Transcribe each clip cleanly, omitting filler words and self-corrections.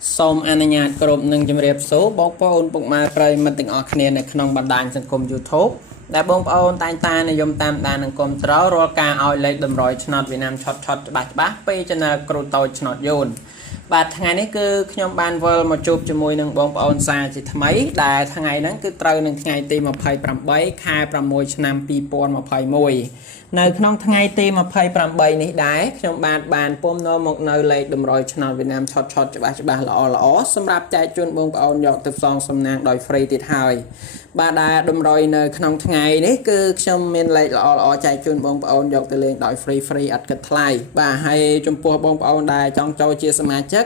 Som anh nhạt gồm nâng chấm riệp số bóng phone bụng mà trời mất tình ở khnéในក្នុងបណ្ដាញសង្គម YouTube ដែលបងប្អូនតែងតានិយមតាមដាននិងគាំទ្ររាល់ការឲ្យលេខតម្រុយឆ្នោតវៀតណាមឆតច្បាស់ពេល Channel គ្រូតូចឆ្នោតយូនបាទថ្ងៃនេះគឺខ្ញុំបានវិលមកជួបជាមួយនឹងបងប្អូនសាជាថ្មីដែលថ្ងៃហ្នឹងគឺត្រូវនឹងថ្ងៃទី28ខែ6ឆ្នាំ2021នៅក្នុងថ្ងៃទី28នេះដែរខ្ញុំបានពំនាំមកនៅលេខតម្រុយឆ្នោតវៀតណាមឆតច្បាស់ល្អសម្រាប់ចែកជូនបងប្អូនយកទៅផ្សងសំណាងដោយ free ទៀតហើយបាទដែលតម្រុយនៅក្នុងថ្ងៃនេះគឺខ្ញុំមានលេខល្អចែកជូនបងប្អូនយកទៅលេងដោយ free អត់គិតថ្លៃបាទហើយចំពោះបងប្អូនដែលចង់ចូលជាសមាជិក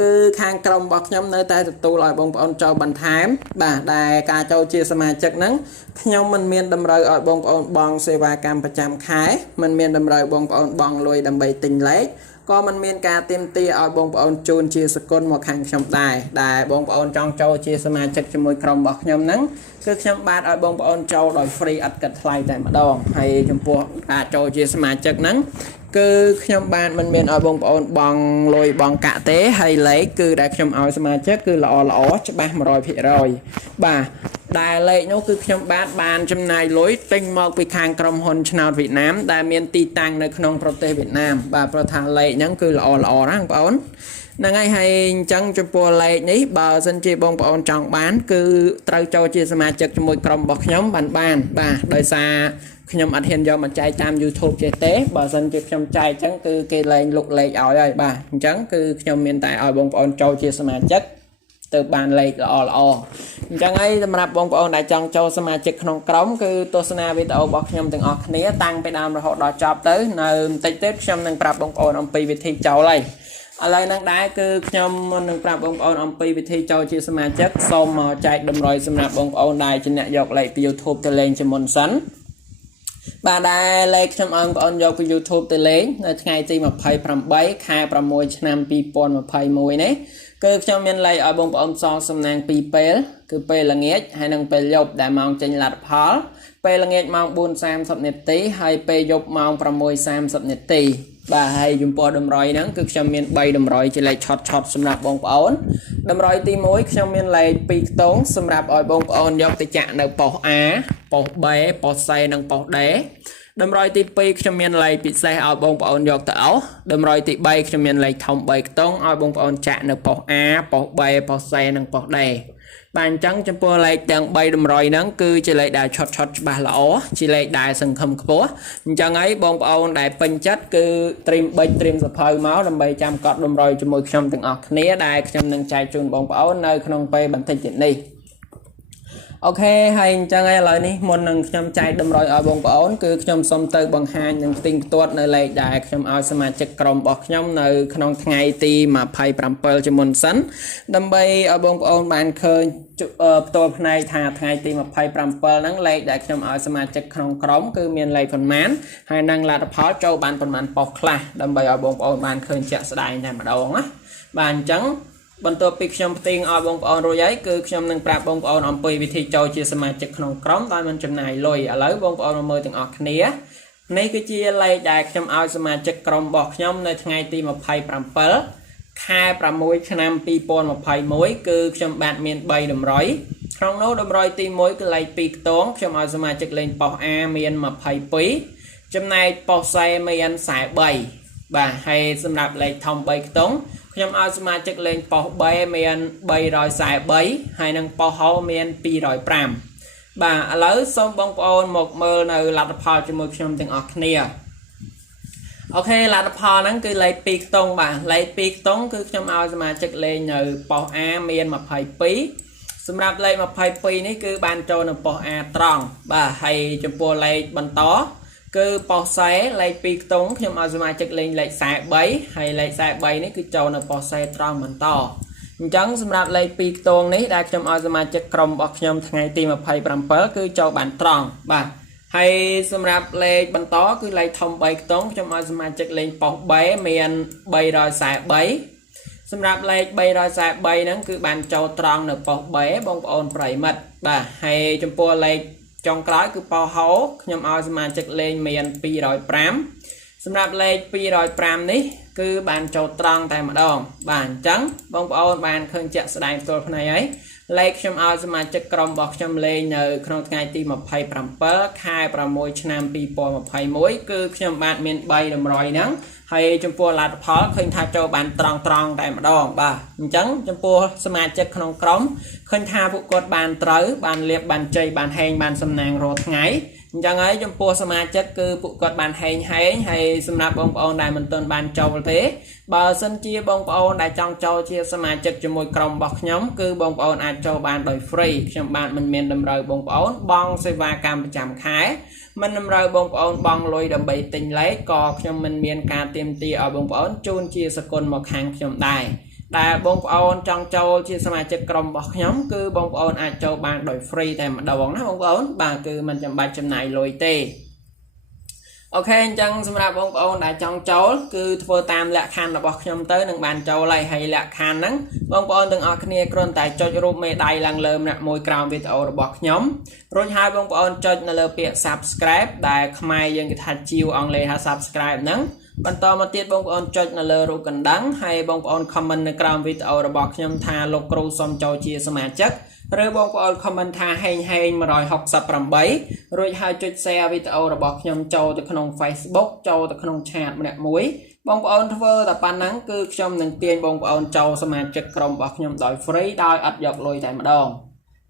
គឺខាងក្រុមរបស់ខ្ញុំនៅតែទទួលឲ្យបងប្អូនចូលបន្ថែមបាទដែលការចូលជាសមាជិកហ្នឹងខ្ញុំមិនមានតម្រូវឲ្យបងប្អូនបង់សេវាកម្មប្រចាំខែមិនមានតម្រូវបងប្អូនបង់លុយដើម្បីទិញលេខក៏មិនមានការទាមទារឲ្យបងប្អូនជូនជាសកលមកខាងខ្ញុំដែរដែលបងប្អូនចង់ចូលជាសមាជិកជាមួយក្រុមរបស់ខ្ញុំហ្នឹងគឺខ្ញុំបាទឲ្យបងប្អូនចូលដោយ free អត់គិតថ្លៃតែម្ដងហើយចំពោះការចូលជាសមាជិកហ្នឹងគឺខ្ញុំបានមិនមានឲ្យបងប្អូនបង់លុយបង់កាក់ទេហើយលេខគឺដែលខ្ញុំឲ្យសមាជិកគឺល្អច្បាស់ 100% បាទដែលលេខនោះគឺខ្ញុំបានចំណាយលុយទិញមកពីខាងក្រុមហ៊ុនឆ្នោតវៀតណាមដែលមានទីតាំងនៅក្នុងប្រទេសវៀតណាមបាទព្រោះថាលេខហ្នឹងគឺល្អណាបងប្អូនហ្នឹងហើយអញ្ចឹងចំពោះលេខនេះបើសិនជាបងប្អូនចង់បានគឺត្រូវចូលជាសមាជិកជាមួយក្រុមរបស់ខ្ញុំបានបាទដោយសារខ្ញុំអត់ហ៊ានយកមកចែកតាម YouTube ចេះទេបើសិនជាខ្ញុំចែកអញ្ចឹងគឺគេលែងលុកលេខឲ្យហើយបាទអញ្ចឹងគឺខ្ញុំមានតែឲ្យបងប្អូនចូលជាសមាជិកទៅបានលេខល្អអញ្ចឹងហើយសម្រាប់បងប្អូនដែលចង់ចូលសមាជិកក្នុងក្រុមគឺទស្សនាវីដេអូរបស់ខ្ញុំទាំងអស់គ្នាតាំងពីដើមរហូតដល់ចប់ទៅនៅបន្តិចទៀតខ្ញុំនឹងប្រាប់បងប្អូនអំពីវិធីចូលហើយឥឡូវហ្នឹងដែរគឺខ្ញុំនឹងប្រាប់បងប្អូនអំពីវិធីចូលជាសមាជិកសូមមកចែកតម្រុយសម្រាប់បងប្អូនដែលជាអ្នកយកលេខពី YouTube ទៅលេងជាមុនសិនបាទដែលលេខខ្ញុំឲ្យបងប្អូនយកពី YouTube ទៅលេងនៅថ្ងៃទី28ខែ6ឆ្នាំ2021នេះគឺខ្ញុំមានលេខឲ្យបងប្អូនផ្សងសំណាង2ពេលគឺពេលល្ងាចហើយនិងពេលយប់ដែលម៉ោងចេញលទ្ធផលពេលល្ងាចម៉ោង 4:30 នាទីហើយពេលយប់ម៉ោង 6:30 នាទីបាទហើយចំពោះតម្រុយហ្នឹងគឺខ្ញុំមាន3តម្រុយជាលេខឆតសម្រាប់បងប្អូនតម្រុយទី1ខ្ញុំមានលេខ2ខ្ទង់សម្រាប់ឲ្យបងប្អូនយកទៅចាក់នៅប៉ុស A ប៉ុស B ប៉ុស C និងប៉ុស D តម្រុយទី2ខ្ញុំមានលេខពិសេសឲ្យបងប្អូនយកទៅអោសតម្រុយទី3ខ្ញុំមានលេខធំ3ខ្ទង់ឲ្យបងប្អូនចាក់នៅប៉ុស A ប៉ុស B ប៉ុស C និងប៉ុស D បាទអញ្ចឹងចំពោះលេខទាំង3តម្រុយហ្នឹងគឺជាលេខដែលឆតច្បាស់ល្អជាលេខដែលសង្ឃឹមខ្ពស់អញ្ចឹងហើយបងប្អូនដែលពេញចិត្តគឺត្រៀមបិចត្រៀមសភៅមកដើម្បីចាំកត់តម្រុយជាមួយខ្ញុំទាំងអស់គ្នាដែលខ្ញុំនឹងចែកជូនបងប្អូននៅក្នុងពេលបន្តិចទៀតនេះអូខេហើយអញ្ចឹងឥឡូវនេះមុននឹងខ្ញុំចែកតម្រុយឲ្យបងប្អូនគឺខ្ញុំសូមទៅបង្ហាញនឹងផ្ទៀងផ្ទាត់នៅលេខដែលខ្ញុំឲ្យសមាជិកក្រុមរបស់ខ្ញុំនៅក្នុងថ្ងៃទី27ជាមុនសិនដើម្បីឲ្យបងប្អូនបានឃើញផ្ទាល់ផ្នែកថាថ្ងៃទី27ហ្នឹងលេខដែលខ្ញុំឲ្យសមាជិកក្នុងក្រុមគឺមានលេខប៉ុន្មានហើយនឹងលទ្ធផលចូលបានប៉ុន្មានប៉ុសខ្លះដើម្បីឲ្យបងប្អូនបានឃើញជាក់ស្ដែងតែម្ដងណាបាទអញ្ចឹងបន្ទាប់ពីខ្ញុំផ្ទៀងឲ្យបងប្អូនរួចហើយគឺខ្ញុំនឹងប្រាប់បងប្អូនអំពីវិធីចូលជាសមាជិកក្នុងក្រុមដោយមិនចំណាយលុយឥឡូវបងប្អូនមើលទាំងអស់គ្នានេះគឺជាលេខដែលខ្ញុំឲ្យសមាជិកក្រុមរបស់ខ្ញុំនៅថ្ងៃទី27ខែ6ឆ្នាំ2021គឺខ្ញុំបាទមាន3តម្រុយក្នុងនោះតម្រុយទី1គឺលេខ2ខ្ទង់ខ្ញុំឲ្យសមាជិកលេងប៉ុស A មាន22ចំណែកប៉ុស C មាន43បាទហើយសម្រាប់លេខធំ3ខ្ទង់ខ្ញុំឲ្យសមាជិកលេងប៉ុស B មាន343ហើយនិងប៉ុស H មាន205បាទឥឡូវសូមបងប្អូនមកមើលនៅលទ្ធផលជាមួយខ្ញុំទាំងអស់គ្នាអូខេលទ្ធផលហ្នឹងគឺលេខ2ខ្ទង់បាទលេខ2ខ្ទង់គឺខ្ញុំឲ្យសមាជិកលេងនៅប៉ុស A មាន22សម្រាប់លេខ22នេះគឺបានចូលនៅប៉ុស A ត្រង់បាទហើយចំពោះលេខបន្តគឺប៉ុស C លេខ2ខ្ទង់ខ្ញុំឲ្យសមាជិកលេងលេខ43ហើយលេខ43នេះគឺចូលនៅប៉ុស C ត្រង់បន្តអញ្ចឹងសម្រាប់លេខ2ខ្ទង់នេះដែលខ្ញុំឲ្យសមាជិកក្រុមរបស់ខ្ញុំថ្ងៃទី27គឺចូលបានត្រង់បាទហើយសម្រាប់លេខបន្តគឺលេខធំ3ខ្ទង់ខ្ញុំឲ្យសមាជិកលេងប៉ុស B មាន343សម្រាប់លេខ343ហ្នឹងគឺបានចូលត្រង់នៅប៉ុស B បងប្អូនប្រិមិត្តបាទហើយចំពោះលេខចុងក្រោយគឺប៉ុស H ខ្ញុំឲ្យសមាជិកលេងមាន205សម្រាប់លេខ205នេះ cứ bàn châu trăng tại mặt đòn bàn trắng bông ôn bàn khơi chẹt sài tôi này ấy lấy trong ao mà chất crom bọc trong lên nhờ trong ngày tim một phay pram pơ khai pram môi nam pi po một phay muối cứ trong bạn miền bay đầm rồi nắng hay trong pua lạt phó khơi tha châu bàn tròn tròn tại mặt đòn bà trắng trong pua mà chất trong crom khơi tha vụ cột bàn tới bàn liệp bàn chơi bàn hèn bàn sầm nàng rồi ngày chẳng ấy trong pua mà chất cứ vụ cột bàn hèn hay sầm nạp bông ôn đại mình tên bàn châu thế bờ sân chia bông ôn đại trong châu chia mà chất cho môi crom bọc nhóm cứ bông ôn ai châu bàn đời free trong bạn mình miền đầm rời bông ôn bong xây va cam chạm khái mình đầm rời bông ôn bong lôi đầm bầy tình lấy cò trong mình miền ca tiêm tia ở bông ôn chun chia sạc một hàng trong đài đại bông ôn trong châu chia mà chất crom bọc nhóm cứ bông ôn ai châu bàn đời free tại mặt đầu nó bông ôn bà cứ mình chậm bài chậm này lôi tê ok chẳng xâm ra bông ôn đã trong châu cứ thua tam lạ khăn là bọc nhóm tới nâng bàn châu lại hay lạ khăn nắng bông ôn từng ở kia kron tại cho rụp mê đầy lăng lơm nạ môi crown video bọc nhóm rồi hai bông ôn cho nó lơ bịa subscribe đại khmai dân cái thật chiêu on lê ha subscribe nắng bạn to mà tiết bông ôn cho nó lơ rụp cần đắng hay bông ôn comment nâng crown video bọc nhóm tha lục ru xong châu chia xâm chất rồi bông ôn comment tha hèn mà rồi học sập rầm bấy rồi hai chút share video rồi bọc nhom châu từក្នុង Facebook châu từក្នុងchatម្នាក់មួយបងប្អូនធ្វើតែប៉ុណ្ណឹងគឺខ្ញុំនឹងទាញបងប្អូនចូលសមាជិកក្រុមរបស់ខ្ញុំដោយ free ដោយអត់យកលុយតែម្ដង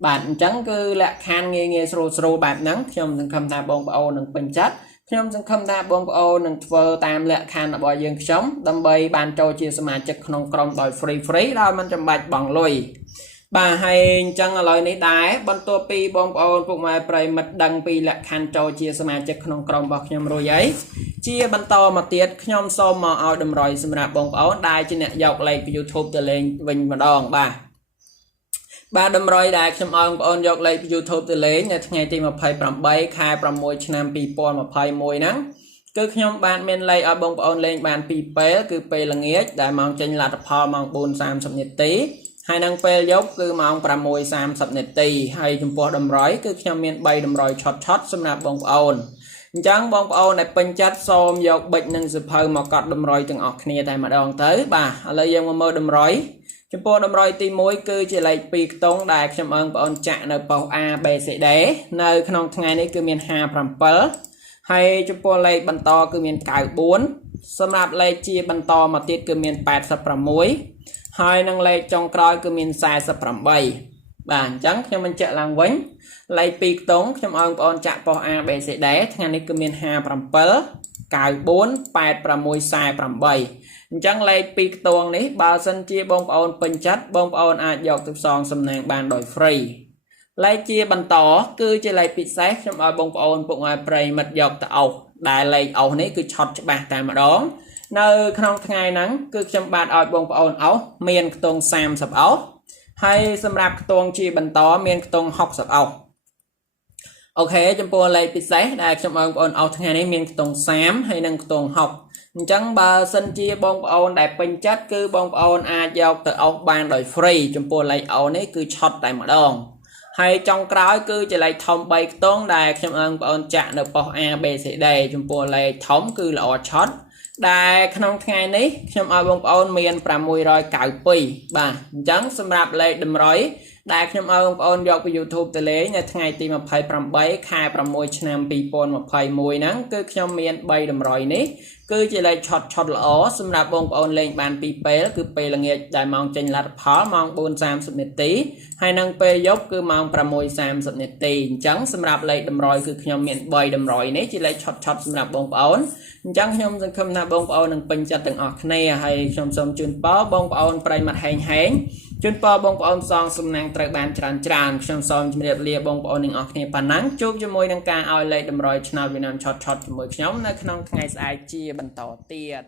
បាទអញ្ចឹងគឺលក្ខខណ្ឌងាយស្រួលបែបហ្នឹងខ្ញុំសង្ឃឹមថាបងប្អូននឹងពេញចិត្តខ្ញុំសង្ឃឹមថាបងប្អូននឹងធ្វើតាមលក្ខខណ្ឌរបស់យើងខ្ញុំដើម្បីបានចូលជាសមាជិកក្នុងក្រុមដោយ free ដោយមិនចាំបាច់បង់លុយbà hay chẳng là lời này đá bọn tôi pi bông ôn phục mai prey mật đăng pi lẹ khăn cho chia sẻ chất không cầm bọc nhầm rồi ấy chia ban to mà tiết nhom so mà ao đầm rồi xem ra bông ôn đai trên nẹt dọc lại YouTube từ lên vinh và đòn bà đầm rồi đai trong ôn dọc lại YouTube từ lên nhà ngày tìm một phẩy pram bay khai pram môi nam pi pon một phẩy môi nắng cứ nhom bạn men lay ở bông ôn lên bàn pi pé cứ pe là nghĩa đại mong tranh là pho mong 430 nhật tí hai năng pe dốc cứ mong 630 nhật tí hay trong po đầm rồi cứ nhom men bay đầm rồi chót xem ra bông ôn chẳng bông ôn này pin chat xôm dọc bệnh nâng sụp hơi mà cọt đầm rồi từng ọt kia tại mà đòn tới bà lấy dân mơ đầm rồi trong po đầm rồi tìm mối cứ chỉ lấy pi tông đại trong ơn ôn chạm nơi po a b c đế nơi không ngày này cứ miền hà pram pơ hay cho po lấy bàn to cứ miền cài 4 xem nạp lấy chia bàn to mà tiết cứ miền 86 hai năng lấy trong coi cứ miền sai 87 bản trắng cho mình chạy làm vĩnh lấy pi tống trong ông con chạm po a b c đế ngày này cứ miền hà pram pơ cài 4 86 sai 87 chẳng lấy pi tông này bao sân chia bông ôn pin chất bông ôn ai dọc từ sòn xâm nàng bàn đổi free lấy chia bàn tỏ cứ chỉ lấy bị xét trong ở bông ôn bụng ngoài prey mật dọc tạo đại lấy ẩu này cứ chọt cho bạn tại mà đó nơi không ngày nắng cứ trong bạn ở bông ôn ẩu miền tông sam sập ẩu hay xâm rạp tông chia bàn tỏ miền tông học sập ẩu ok trong po lấy bị xét đại trong ở ôn ẩu ngày này miền tông sam hay năng tông học chẳng bà xin chia bông ôn đại pin chất cứ bông ôn ai dọc từ ẩu bàn đổi free trong po lấy ẩu này cứ chọt tại mà đó hay trong cái cứ chỉ lấy thông bay tốn đài trong ơn ôn chạm được po a b c d trong po lấy thống cứ là chót đài không ngày này trong bông ôn miền 600 cạo pi bà chẳng xem rạp lấy đầm rồi đại trong ôn dọc YouTube từ lấy nhà ngày tìm một phẩy pram bay khai pram môi nam pi pon một phẩy môi nắng cứ trong miền bay đầm rồi này cứ chỉ lấy chót lỏ xem rạp bông ôn lên bàn pi pé cứ pe là nghe đại mong tranh là phá mong 430 nhật tí hai năng pe dốc cứ mong 630 nhật tí chẳng xem rạp lấy đầm rồi cứ trong miền bay đầm rồi này chỉ lấy chót xem rạp bông ôn chẳng trong dân không na bông ôn nâng pin cho từng ọt này hay trong sông chuyên bó bông ôn prey mặt hèn chuyên bó bông ôn song xung năng trời bàn tràn trong sông chuyên lia bông ôn nâng ọt này bàn nắng chúc cho môi nâng ca ao lấy đầm rồi chào Việt Nam chót cho mỗi nhóm nơi không ngày sai chia bàn tỏ tiệt